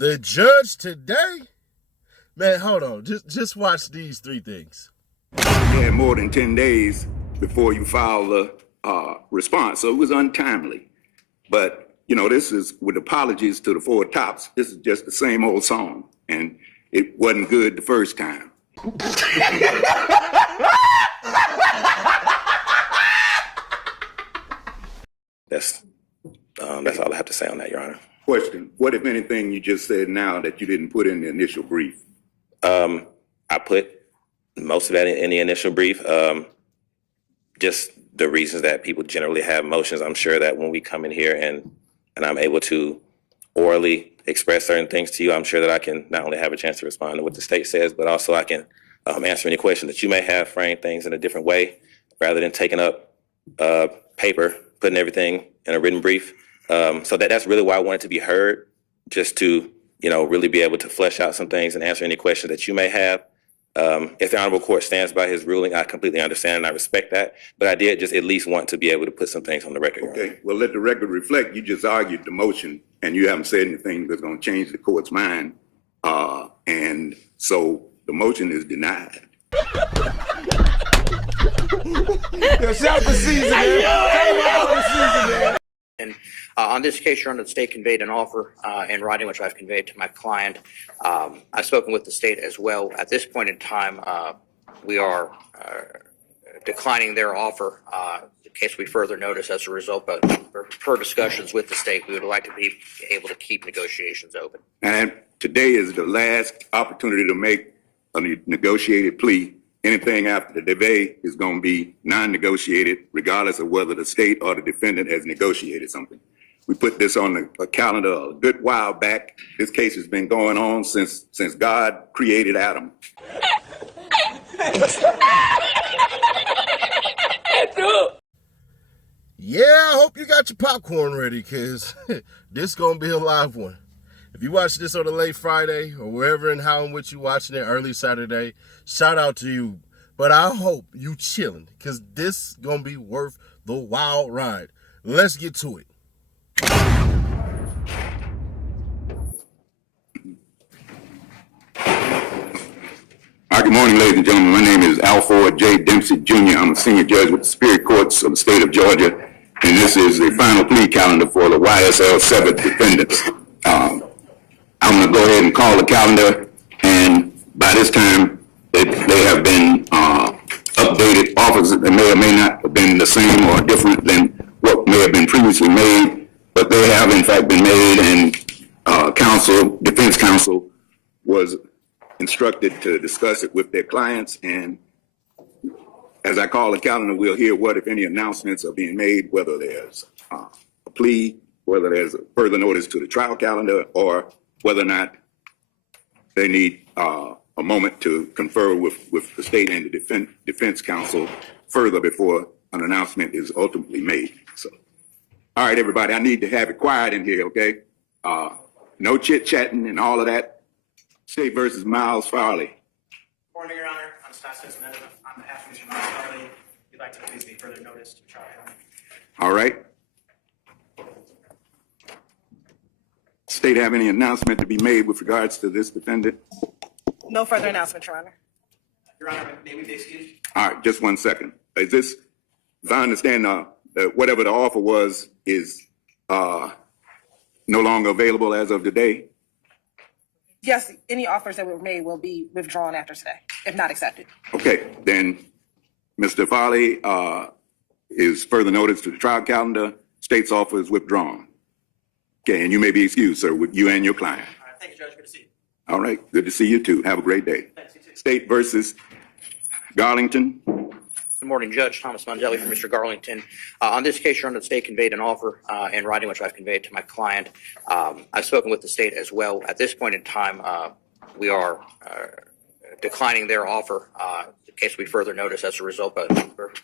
The judge today? Man, hold on. Just watch these three things. You had more than 10 days before you filed the response, so it was untimely. But, you know, this is, with apologies to the Four Tops, this is just the same old song, and it wasn't good the first time. That's all I have to say on that, Your Honor. Question, what, if anything, you just said now that you didn't put in the initial brief? I put most of that in the initial brief. Just the reasons that people generally have motions. I'm sure that when we come in here and I'm able to orally express certain things to you, I'm sure that I can not only have a chance to respond to what the state says, but also I can answer any questions that you may have, frame things in a different way, rather than taking up paper, putting everything in a written brief. So that's really why I wanted to be heard, just to, you know, really be able to flesh out some things and answer any questions that you may have. If the Honorable Court stands by his ruling, I completely understand and I respect that. But I did just at least want to be able to put some things on the record. Okay, well, let the record reflect, you just argued the motion and you haven't said anything that's going to change the court's mind. And so the motion is denied. And on this case, Your Honor, the state conveyed an offer in writing, which I've conveyed to my client. I've spoken with the state as well. At this point in time, we are declining their offer in case we further notice as a result. But per discussions with the state, we would like to be able to keep negotiations open. And today is the last opportunity to make a negotiated plea. Anything after the debate is going to be non-negotiated, regardless of whether the state or the defendant has negotiated something. We put this on a calendar a good while back. This case has been going on since God created Adam. Yeah, I hope you got your popcorn ready, because this going to be a live one. If you watch this on a late Friday or wherever and how in which you watching it early Saturday, shout out to you. But I hope you chilling, because this going to be worth the wild ride. Let's get to it. Good morning, ladies and gentlemen. My name is Alford J. Dempsey, Jr. I'm a senior judge with the Superior Courts of the state of Georgia, and this is the final plea calendar for the YSL 7 defendants. I'm going to go ahead and call the calendar, and by this time, they have been updated offers that may or may not have been the same or different than what may have been previously made, but they have in fact been made, and defense counsel was instructed to discuss it with their clients. And as I call the calendar, we'll hear what, if any, announcements are being made, whether there's a plea, whether there's a further notice to the trial calendar, or whether or not they need a moment to confer with the state and the defense counsel further before an announcement is ultimately made. So, all right, everybody, I need to have it quiet in here, okay? No chit-chatting and all of that. State versus Miles Farley. Good morning, Your Honor. I'm Stassis Mendez on behalf of Mr. Miles Farley. We'd like to please be further notice to trial. All right. State have any announcement to be made with regards to this defendant? No further announcement, Your Honor. Your Honor, may we be excused? All right, just 1 second. Is this, as I understand, whatever the offer was is no longer available as of today? Yes, any offers that were made will be withdrawn after today, if not accepted. Okay, then Mr. Farley is further notice to the trial calendar. State's offer is withdrawn. Okay, and you may be excused, sir, with you and your client. All right, thank you, Judge. Good to see you. All right, good to see you too. Have a great day. Thanks, you too. State versus Garlington. Good morning, Judge. Thomas Mondelli for Mr. Garlington. On this case, Your Honor, the state conveyed an offer in writing, which I've conveyed to my client. I've spoken with the state as well. At this point in time, we are declining their offer in case we further notice as a result. But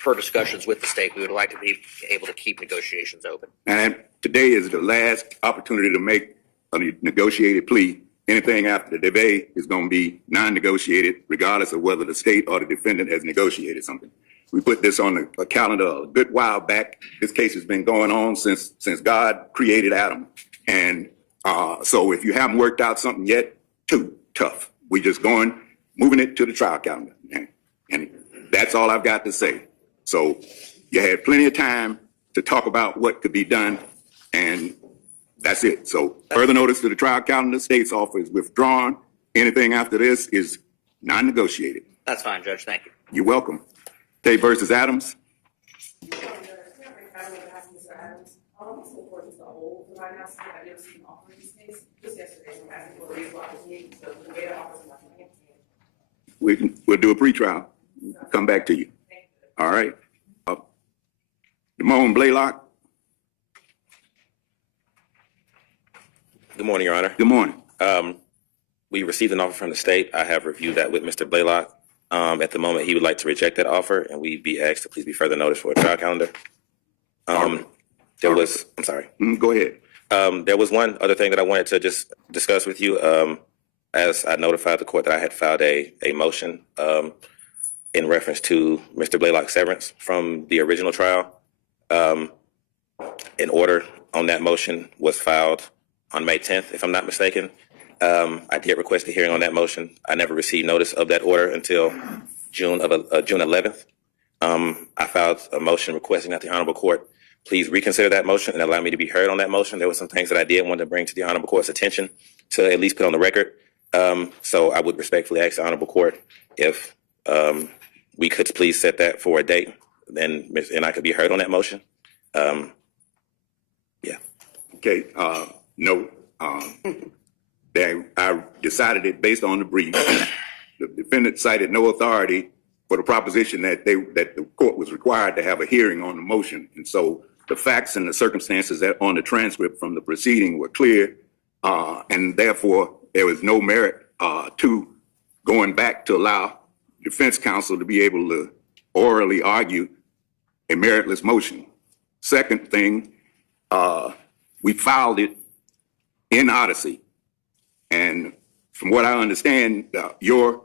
per discussions with the state, we would like to be able to keep negotiations open. And today is the last opportunity to make a negotiated plea. Anything after the debate is going to be non-negotiated, regardless of whether the state or the defendant has negotiated something. We put this on a calendar a good while back. This case has been going on since God created Adam. And So if you haven't worked out something yet, too tough. We just moving it to the trial calendar. And that's all I've got to say. So you had plenty of time to talk about what could be done, and that's it. So further notice to the trial calendar, state's offer is withdrawn. Anything after this is non-negotiated. That's fine, Judge. Thank you. You're welcome. Tate versus Adams. We'll do a pretrial. Come back to you. All right. Damone Blaylock. Good morning, Your Honor. Good morning. We received an offer from the state. I have reviewed that with Mr. Blaylock. At the moment, he would like to reject that offer, and we'd be asked to please be further notice for a trial calendar. I'm sorry. Go ahead. There was one other thing that I wanted to just discuss with you. As I notified the court that I had filed a motion in reference to Mr. Blaylock's severance from the original trial. An order on that motion was filed on May 10th, if I'm not mistaken. I did request a hearing on that motion. I never received notice of that order until June 11th. I filed a motion requesting that the Honorable Court please reconsider that motion and allow me to be heard on that motion. There were some things that I did want to bring to the Honorable Court's attention to at least put on the record. So I would respectfully ask the Honorable Court if we could please set that for a date, and I could be heard on that motion. Yeah. Okay. No. I decided it based on the brief. The defendant cited no authority for the proposition that the court was required to have a hearing on the motion, and so the facts and the circumstances that on the transcript from the proceeding were clear, and therefore there was no merit to going back to allow defense counsel to be able to orally argue a meritless motion. Second thing, we filed it in Odyssey, and from what I understand, your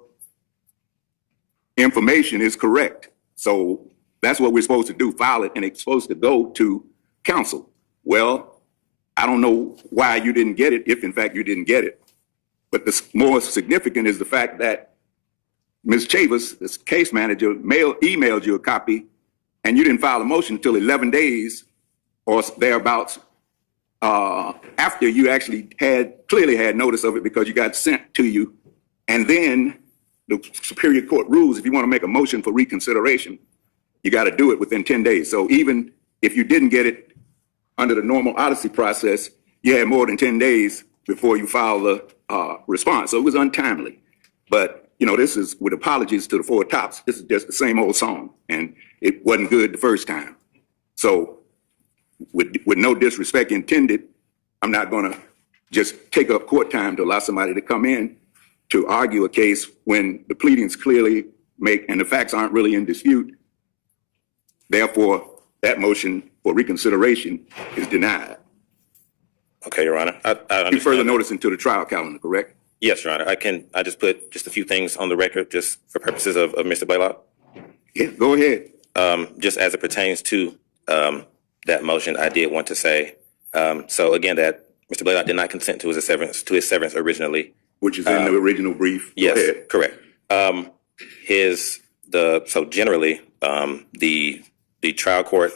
information is correct. So that's what we're supposed to do, file it, and it's supposed to go to counsel. Well, I don't know why you didn't get it, if in fact you didn't get it. But the more significant is the fact that Ms. Chavis, this case manager, emailed you a copy, and you didn't file a motion until 11 days or thereabouts after you actually clearly had notice of it because you got sent to you. And then the Superior Court rules, if you want to make a motion for reconsideration, you got to do it within 10 days. So even if you didn't get it under the normal Odyssey process, you had more than 10 days before you filed the response. So it was untimely. But, you know, this is, with apologies to the Four Tops, this is just the same old song, and it wasn't good the first time. So with no disrespect intended, I'm not going to just take up court time to allow somebody to come in to argue a case when the pleadings clearly make, and the facts aren't really in dispute. Therefore, that motion for reconsideration is denied. Okay, Your Honor. I understand. Further notice into the trial calendar, correct? Yes, Your Honor. I just put just a few things on the record just for purposes of Mr. Blaylock. Yeah, go ahead. Just as it pertains to that motion, I did want to say, so again, that Mr. Blaylock did not consent to his severance originally. Which is in the original brief. Yes, go ahead. Correct. So generally, the trial court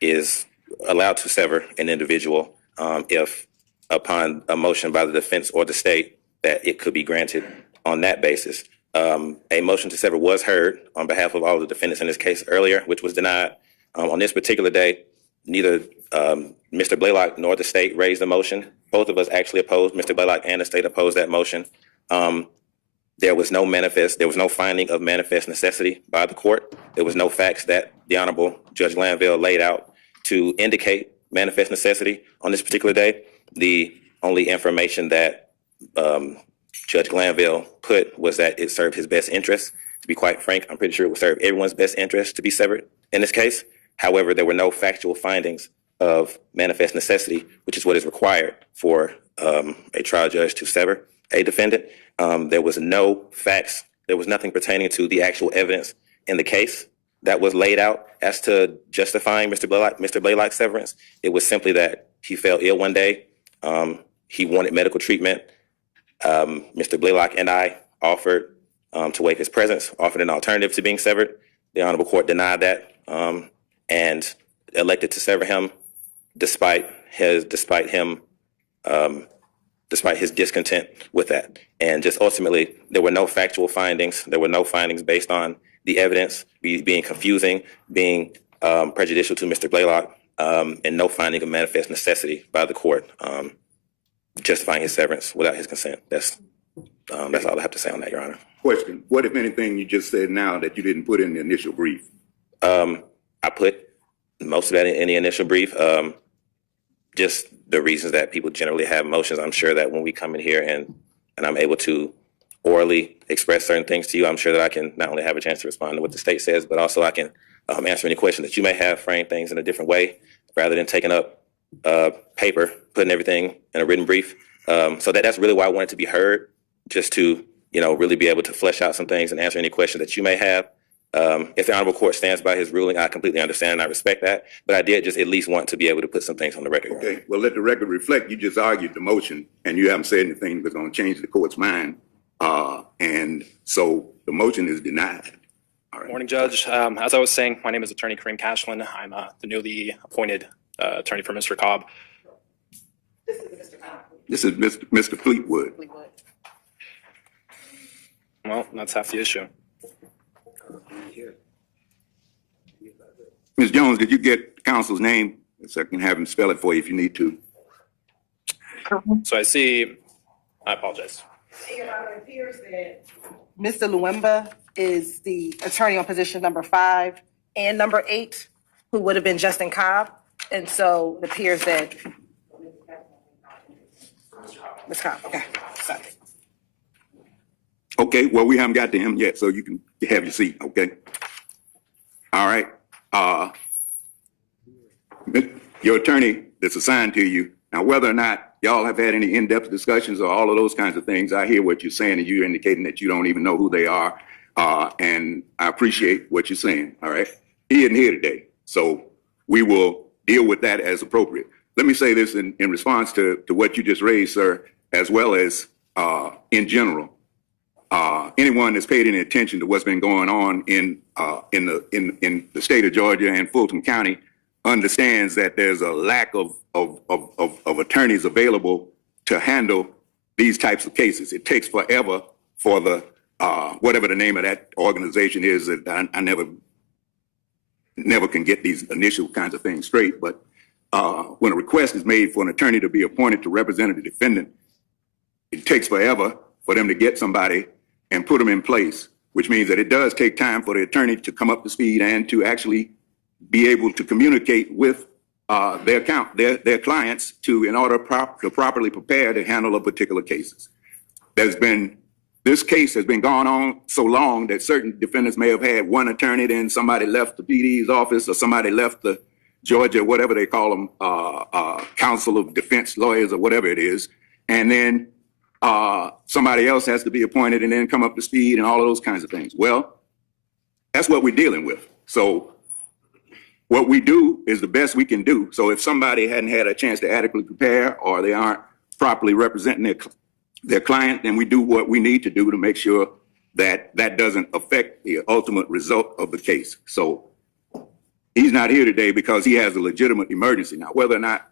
is allowed to sever an individual if upon a motion by the defense or the state that it could be granted on that basis. A motion to sever was heard on behalf of all the defendants in this case earlier, which was denied. On this particular day, neither Mr. Blaylock nor the state raised the motion. Both of us actually opposed. Mr. Blaylock and the state opposed that motion. There was no finding of manifest necessity by the court. There was no facts that the Honorable Judge Glanville laid out to indicate manifest necessity on this particular day. The only information that Judge Glanville put was that it served his best interest. To be quite frank, I'm pretty sure it would serve everyone's best interest to be severed in this case. However, there were no factual findings of manifest necessity, which is what is required for a trial judge to sever a defendant. There was no facts. There was nothing pertaining to the actual evidence in the case that was laid out as to justifying Mr. Blaylock's severance. It was simply that he fell ill one day. he wanted medical treatment. Mr. Blaylock and I offered to waive his presence, offered an alternative to being severed. The Honorable Court denied that and elected to sever him despite his discontent with that. And just ultimately, there were no factual findings. There were no findings based on the evidence being confusing, being prejudicial to Mr. Blaylock, and no finding of manifest necessity by the court justifying his severance without his consent. That's all I have to say on that, Your Honor. Question: what, if anything, you just said now that you didn't put in the initial brief? I put most of that in the initial brief. Just the reasons that people generally have motions. I'm sure that when we come in here and I'm able to orally express certain things to you, I'm sure that I can not only have a chance to respond to what the state says, but also I can answer any questions that you may have, frame things in a different way, rather than taking up paper, putting everything in a written brief. So that's really why I wanted to be heard, just to really be able to flesh out some things and answer any questions that you may have. If the Honorable Court stands by his ruling, I completely understand and I respect that. But I did just at least want to be able to put some things on the record. Okay, well, let the record reflect. You just argued the motion and you haven't said anything that's going to change the court's mind. And so the motion is denied. All right. Morning, Judge. As I was saying, my name is Attorney Kareem Cashlin. I'm the newly appointed attorney for Mr. Cobb. This is Mr. Fleetwood. Well, that's half the issue. Ms. Jones, did you get counsel's name? So I can have him spell it for you if you need to. So I apologize. It appears that Mr. Luemba is the attorney on position number 5 and number 8, who would have been Justin Cobb. And so it appears that Ms. Cobb, okay, sorry. Okay, well, we haven't got to him yet, so you can have your seat, okay? All right. Your attorney that's assigned to you, now whether or not y'all have had any in-depth discussions or all of those kinds of things, I hear what you're saying and you're indicating that you don't even know who they are. And I appreciate what you're saying, all right? He isn't here today, so we will deal with that as appropriate. Let me say this in response to what you just raised, sir, as well as in general. Anyone that's paid any attention to what's been going on in the state of Georgia and Fulton County understands that there's a lack of attorneys available to handle these types of cases. It takes forever for the whatever the name of that organization is. That I never can get these initial kinds of things straight. But when a request is made for an attorney to be appointed to represent the defendant, it takes forever for them to get somebody and put them in place, which means that it does take time for the attorney to come up to speed and to actually be able to communicate with their clients in order to properly prepare to handle a particular cases. This case has been going on so long that certain defendants may have had one attorney, then somebody left the PD's office or somebody left the Georgia, whatever they call them, Council of Defense Lawyers or whatever it is, and then somebody else has to be appointed and then come up to speed and all of those kinds of things. Well, that's what we're dealing with. So what we do is the best we can do. So if somebody hadn't had a chance to adequately prepare or they aren't properly representing their client, then we do what we need to do to make sure that that doesn't affect the ultimate result of the case. So he's not here today because he has a legitimate emergency. Now, whether or not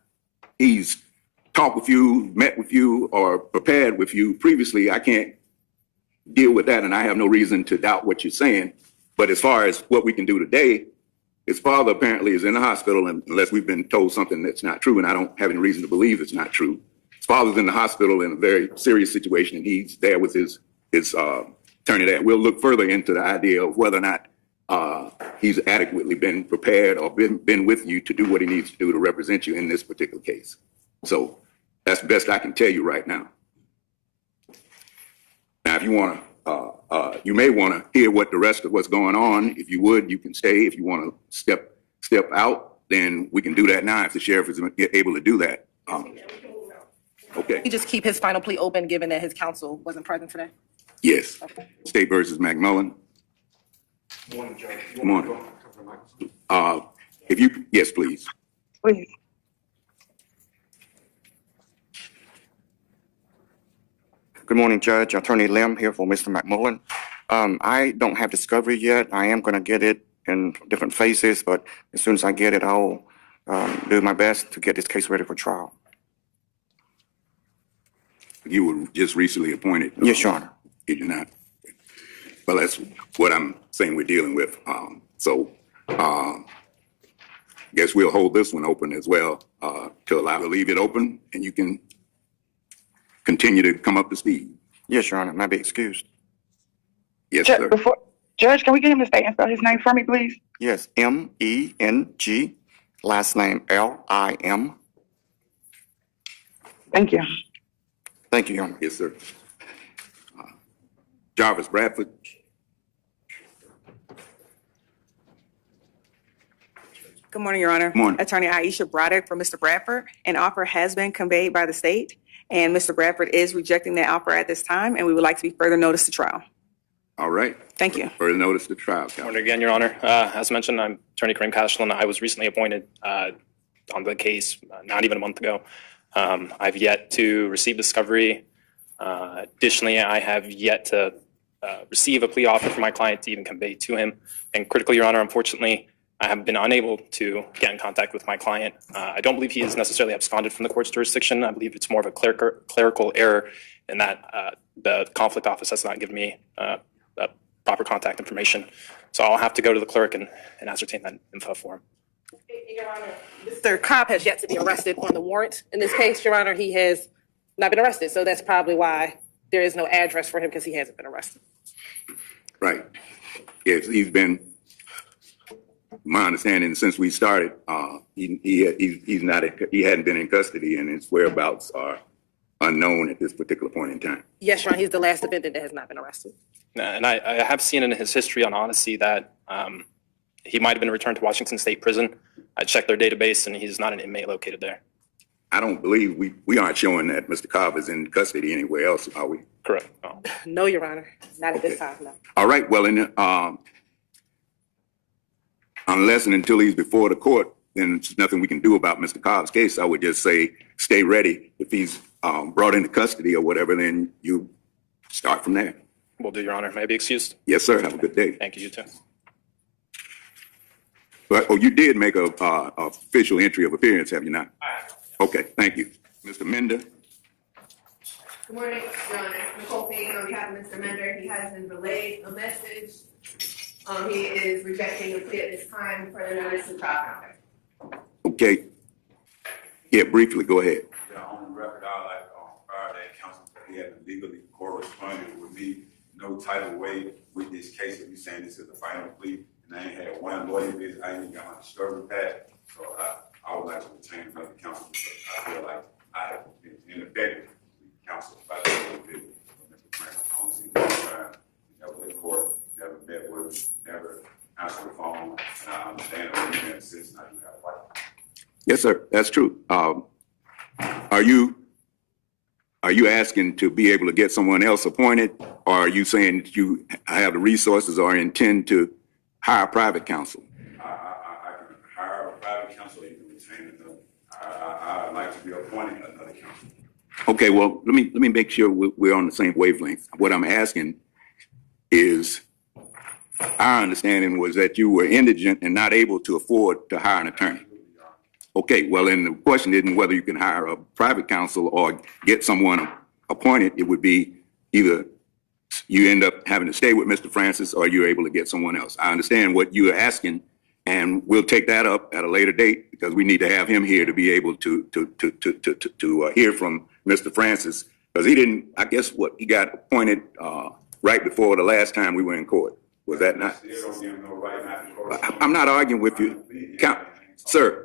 he's talked with you, met with you, or prepared with you previously, I can't deal with that, and I have no reason to doubt what you're saying. But as far as what we can do today, his father apparently is in the hospital, unless we've been told something that's not true, and I don't have any reason to believe it's not true. His father's in the hospital in a very serious situation, and he's there with his attorney there. We'll look further into the idea of whether or not he's adequately been prepared or been with you to do what he needs to do to represent you in this particular case. So that's the best I can tell you right now. Now, if you want to, you may want to hear what the rest of what's going on. If you would, you can stay. If you want to step out, then we can do that now if the sheriff is able to do that. Okay. He just keep his final plea open, given that his counsel wasn't present today? Yes. Okay. State versus McMullen. Morning, Judge. Good morning. If you, yes, please. Please. Good morning, Judge. Attorney Lim here for Mr. McMullen. I don't have discovery yet. I am going to get it in different phases, but as soon as I get it, I'll do my best to get this case ready for trial. You were just recently appointed. Yes, Your Honor. Did you not? Well, that's what I'm saying we're dealing with. Guess we'll hold this one open as well to allow to leave it open, and you can continue to come up to speed. Yes, Your Honor. May I be excused? Yes, sir. Judge, can we get him to stay and spell his name for me, please? Yes, M-E-N-G, last name L-I-M. Thank you. Thank you, Your Honor. Yes, sir. Jarvis Bradford. Good morning, Your Honor. Good morning. Attorney Aisha Braddock for Mr. Bradford. An offer has been conveyed by the state, and Mr. Bradford is rejecting that offer at this time, and we would like to be further notice to trial. All right. Thank you. Further notice to trial, Good counsel. morning again, Your Honor. As mentioned, I'm Attorney Kareem Cashlin. I was recently appointed on the case not even a month ago. I've yet to receive discovery. Additionally, I have yet to receive a plea offer for my client to even convey to him. And critically, Your Honor, unfortunately, I have been unable to get in contact with my client. I don't believe he is necessarily absconded from the court's jurisdiction. I believe it's more of a clerical error in that the conflict office has not given me proper contact information. So I'll have to go to the clerk and ascertain that info for him. Your Honor, Mr. Cobb has yet to be arrested on the warrant. In this case, Your Honor, he has not been arrested. So that's probably why there is no address for him, because he hasn't been arrested. Right. Yes, he's been, my understanding, since we started, he hadn't been in custody, and his whereabouts are unknown at this particular point in time. Yes, Your Honor, he's the last defendant that has not been arrested. And I have seen in his history on Odyssey that he might have been returned to Washington State Prison. I checked their database, and he's not an inmate located there. I don't believe we aren't showing that Mr. Cobb is in custody anywhere else, are we? Correct. No. No, Your Honor, not at this time, no. All right. Well, unless and until he's before the court, then there's nothing we can do about Mr. Cobb's case. I would just say stay ready. If he's brought into custody or whatever, then you start from there. Will do, Your Honor. May I be excused? Yes, sir. Have a good day. Thank you. You too. But you did make a official entry of appearance, have you not? I have. Okay. Thank you, Mr. Mender. Good morning, Your Honor. Nicole Payne on behalf of Mr. Mender. He has been relayed a message. He is rejecting the plea at this time for the notice of trial conduct. Okay. Yeah, briefly, go ahead. Yeah, on the record, I'd like to prior that counsel that he hasn't legally corresponded with me no type of way with this case. If you're saying this is the final plea, and I ain't had one lawyer visit, I ain't got my discovery pad, so I would like to retain another counsel because I feel like I have been ineffective with counsel by the lawyer visit from Mr. Frank. I don't see no time, never went to court, never met with him, never answered the phone, and I understand that we've been since now you have a wife. Yes, sir. That's true. Are you asking to be able to get someone else appointed, or are you saying that you have the resources or intend to hire private counsel? I can hire a private counsel, you can retain another. I'd like to be appointed another counsel. Okay, well, let me make sure we're on the same wavelength. What I'm asking is, our understanding was that you were indigent and not able to afford to hire an attorney. Okay, well, then the question isn't whether you can hire a private counsel or get someone appointed. It would be either you end up having to stay with Mr. Francis or you're able to get someone else. I understand what you are asking, and we'll take that up at a later date because we need to have him here to be able to hear from Mr. Francis, because he didn't, I guess what, he got appointed right before the last time we were in court. Was that not? I'm not arguing with you. Sir,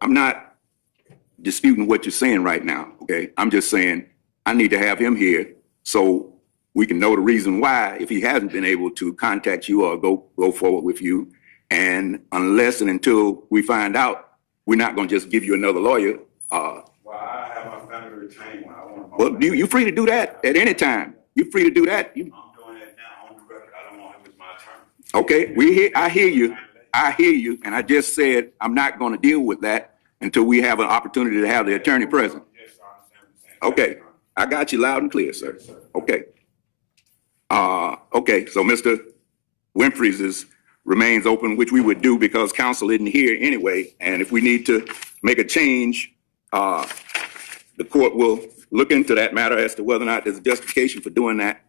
I'm not disputing what you're saying right now, okay? I'm just saying I need to have him here so we can know the reason why if he hasn't been able to contact you or go forward with you. And unless and until we find out, we're not going to just give you another lawyer. Well, I have my family retained when I want. Well, you're free to do that at any time. You're free to do that. I'm doing that now on the record. I don't want him with my attorney. Okay, I hear you, and I just said I'm not going to deal with that until we have an opportunity to have the attorney present. Yes, I understand what you're saying. Okay, I got you loud and clear, sir. Okay. Okay, so Mr. Winfrey's remains open, which we would do because council isn't here anyway. And if we need to make a change, the court will look into that matter as to whether or not there's a justification for doing that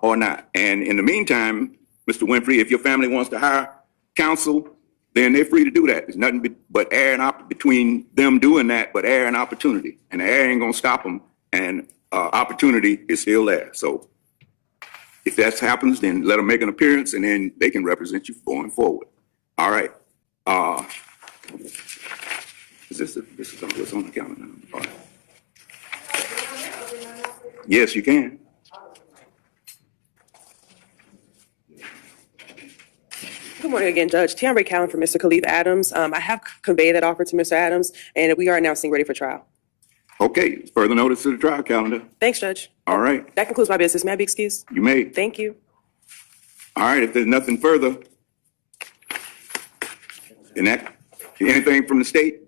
or not. And in the meantime, Mr. Winfrey, if your family wants to hire counsel, then they're free to do that. There's nothing but air and between them doing that, but air and opportunity. And the air ain't gonna stop them, and opportunity is still there. So if that happens, then let them make an appearance, and then they can represent you going forward. All right. This is what's on the calendar now. All right. Yes, you can. Good morning again, Judge. Tiambre Callan for Mr. Khalid Adams. I have conveyed that offer to Mr. Adams, and we are announcing ready for trial. Okay, further notice to the trial calendar. Thanks, Judge. All right, That concludes my business. May I be excused? you may. Thank you. All right, if there's nothing further, anything from the state?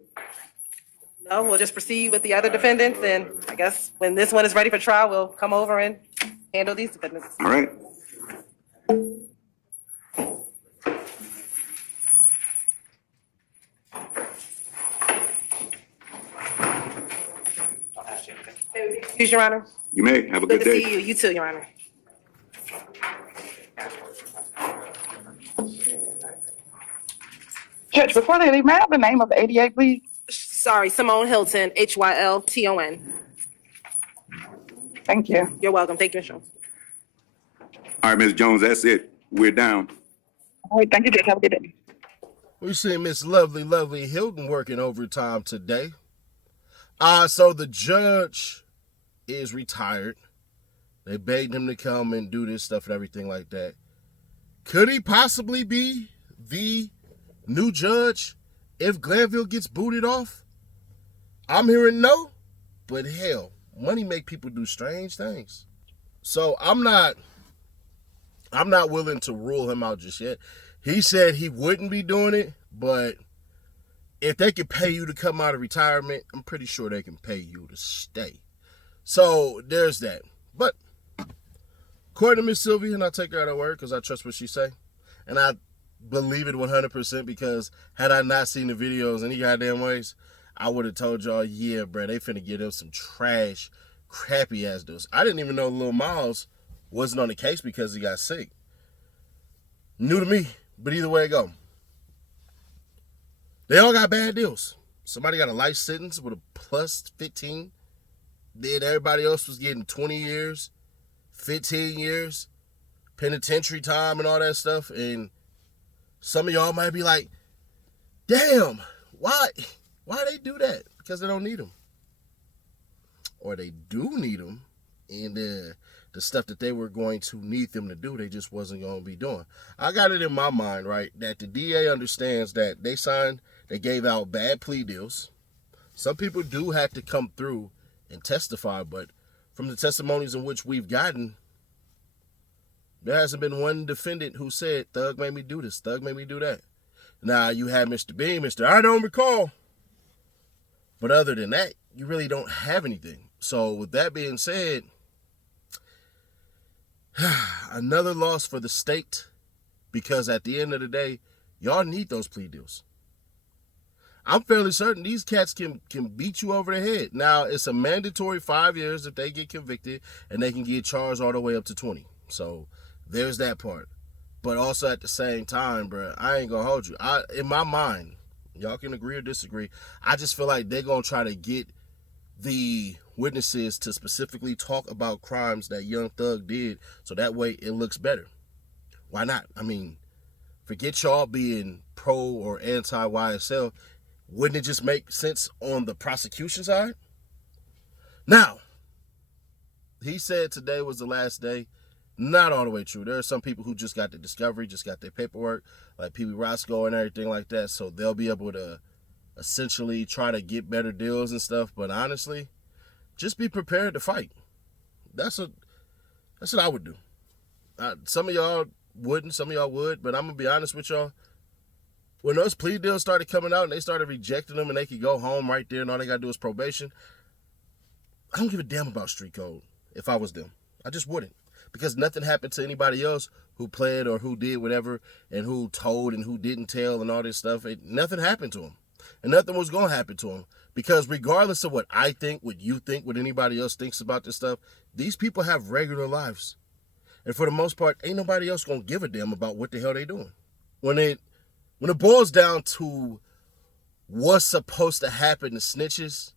No, we'll just proceed with the other defendants, and I guess when this one is ready for trial, we'll come over and handle these defendants. All right. Excuse, Your Honor. You may. Have a good Good to day. see you. You too, Your Honor. Judge, before they leave, may I have the name of the ADA, please? Sorry, Simone Hilton, Hylton. Thank you. You're welcome. Thank you, Ms. Jones. All right, Ms. Jones, that's it. We're down. All right, thank you, Judge. Have a good day. We see Miss Lovely Hilton working overtime today. So the judge is retired. They begged him to come and do this stuff and everything like that. Could he possibly be the new judge if Glanville gets booted off? I'm hearing no, but hell, money make people do strange things. So I'm not willing to rule him out just yet. He said he wouldn't be doing it, but if they could pay you to come out of retirement, I'm pretty sure they can pay you to stay. So there's that. But according to Miss Sylvia, and I take her at her word because I trust what she say, and I believe it 100% because had I not seen the videos any goddamn ways, I would have told y'all, yeah, bro, they finna get him some trash, crappy ass dudes. I didn't even know Lil Miles wasn't on the case because he got sick. New to me, but either way it go. They all got bad deals. Somebody got a life sentence with a plus 15. Then everybody else was getting 20 years, 15 years, penitentiary time and all that stuff. And some of y'all might be like, damn, why they do that? Because they don't need them. Or they do need them, and the stuff that they were going to need them to do, they just wasn't going to be doing. I got it in my mind, right, that the DA understands that they gave out bad plea deals. Some people do have to come through and testify, but from the testimonies in which we've gotten, there hasn't been one defendant who said, Thug made me do this, Thug made me do that. Now, you had Mr. Bean, I don't recall. But other than that, you really don't have anything. So with that being said, another loss for the state, because at the end of the day, y'all need those plea deals. I'm fairly certain these cats can beat you over the head. Now, it's a mandatory 5 years if they get convicted, and they can get charged all the way up to 20. So there's that part. But also at the same time, bro, I ain't gonna hold you. In my mind, y'all can agree or disagree, I just feel like they're gonna try to get the witnesses to specifically talk about crimes that Young Thug did, so that way it looks better. Why not? I mean, forget y'all being pro or anti YSL. Wouldn't it just make sense on the prosecution side? Now, he said today was the last day. Not all the way true. There are some people who just got the discovery, just got their paperwork, like Pee Wee Roscoe and everything like that, so they'll be able to essentially try to get better deals and stuff. But honestly, just be prepared to fight. That's what I would do. Some of y'all wouldn't, some of y'all would, but I'm gonna be honest with y'all. When those plea deals started coming out and they started rejecting them and they could go home right there and all they gotta do is probation, I don't give a damn about street code if I was them. I just wouldn't. Because nothing happened to anybody else who pled or who did whatever and who told and who didn't tell and all this stuff. Nothing happened to them. And nothing was going to happen to them. Because regardless of what I think, what you think, what anybody else thinks about this stuff, these people have regular lives. And for the most part, ain't nobody else going to give a damn about what the hell they doing. When it boils down to what's supposed to happen to snitches,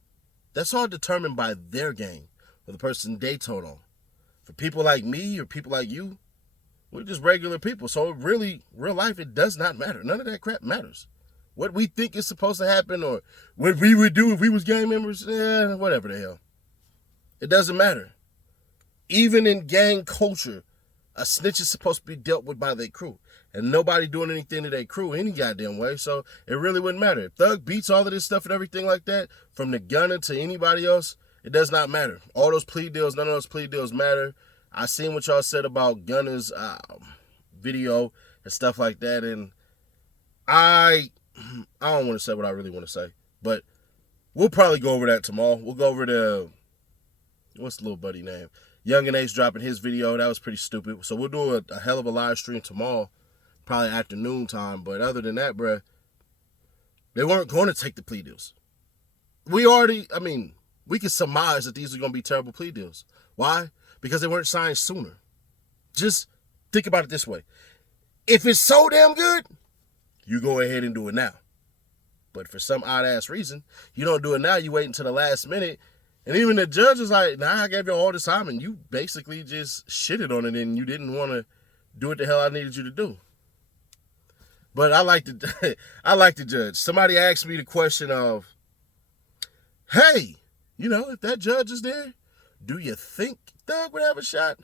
that's all determined by their game, or the person they told on. For people like me or people like you, we're just regular people. So really, real life, it does not matter. None of that crap matters. What we think is supposed to happen or what we would do if we was gang members, whatever the hell. It doesn't matter. Even in gang culture, a snitch is supposed to be dealt with by their crew. And nobody doing anything to their crew any goddamn way, so it really wouldn't matter. If Thug beats all of this stuff and everything like that, from the gunner to anybody else, it does not matter. All those plea deals, none of those plea deals matter. I seen what y'all said about Gunner's video and stuff like that, and I don't want to say what I really want to say, but we'll probably go over that tomorrow. We'll go over what's the little buddy name? Young and Ace dropping his video. That was pretty stupid. So we'll do a hell of a live stream tomorrow, probably afternoon time. But other than that, bruh, they weren't going to take the plea deals. We could surmise that these are going to be terrible plea deals. Why? Because they weren't signed sooner. Just think about it this way. If it's so damn good, you go ahead and do it now. But for some odd-ass reason, you don't do it now. You wait until the last minute. And even the judge was like, nah, I gave you all this time, and you basically just shitted on it, and you didn't want to do what the hell I needed you to do. But I like the judge. Somebody asked me the question of, hey, if that judge is there, do you think Thug would have a shot?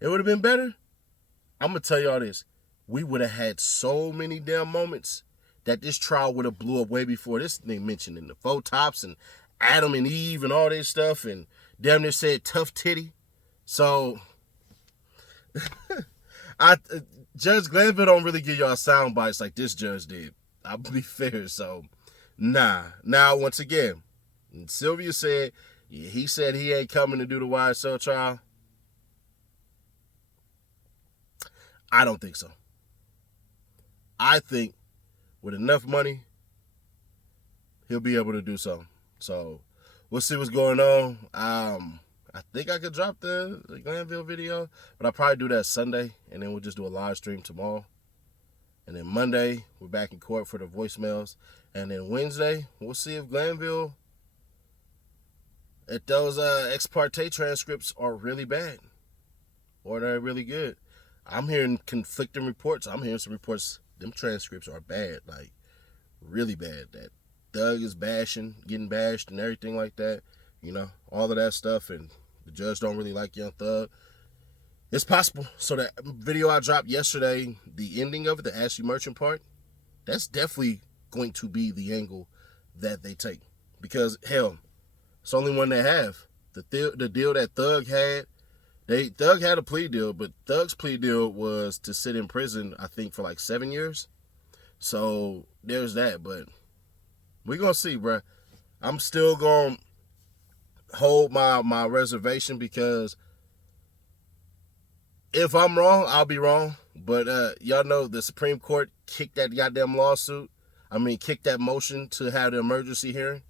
It would have been better? I'm going to tell y'all this. We would have had so many damn moments that this trial would have blew up way before this thing mentioned in the Four Tops and Adam and Eve and all this stuff, and damn near said tough titty. So, Judge Glanville don't really give y'all sound bites like this judge did. I'll be fair, so, nah. Now, once again, Sylvia said, he said he ain't coming to do the YSL trial. I don't think so. I think with enough money, he'll be able to do so. So we'll see what's going on. I think I could drop the Glanville video, but I'll probably do that Sunday, and then we'll just do a live stream tomorrow. And then Monday, we're back in court for the voicemails. And then Wednesday, we'll see if Glanville, if those ex parte transcripts are really bad or they're really good. I'm hearing conflicting reports. I'm hearing some reports, them transcripts are bad, like really bad, that Thug is getting bashed and everything like that, all of that stuff, and the judge don't really like Young Thug. It's possible. So that video I dropped yesterday, the ending of it, the Ashley Merchant part, that's definitely going to be the angle that they take. Because, hell, it's the only one they have. The deal that Thug had, Thug had a plea deal, but Thug's plea deal was to sit in prison, I think, for like 7 years. So there's that, but we're going to see, bro. I'm still going to hold my reservation because if I'm wrong, I'll be wrong. But y'all know the Supreme Court kicked that goddamn kicked that motion to have the emergency hearing.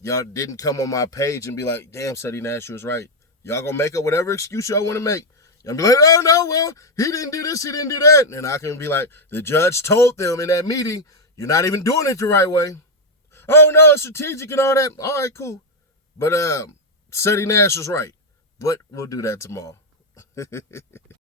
Y'all didn't come on my page and be like, damn, Seti Nash was right. Y'all going to make up whatever excuse y'all want to make. Y'all be like, oh, no, well, he didn't do this, he didn't do that. And I can be like, the judge told them in that meeting, you're not even doing it the right way. Oh, no, it's strategic and all that. All right, cool. But Seti Nash was right. But we'll do that tomorrow.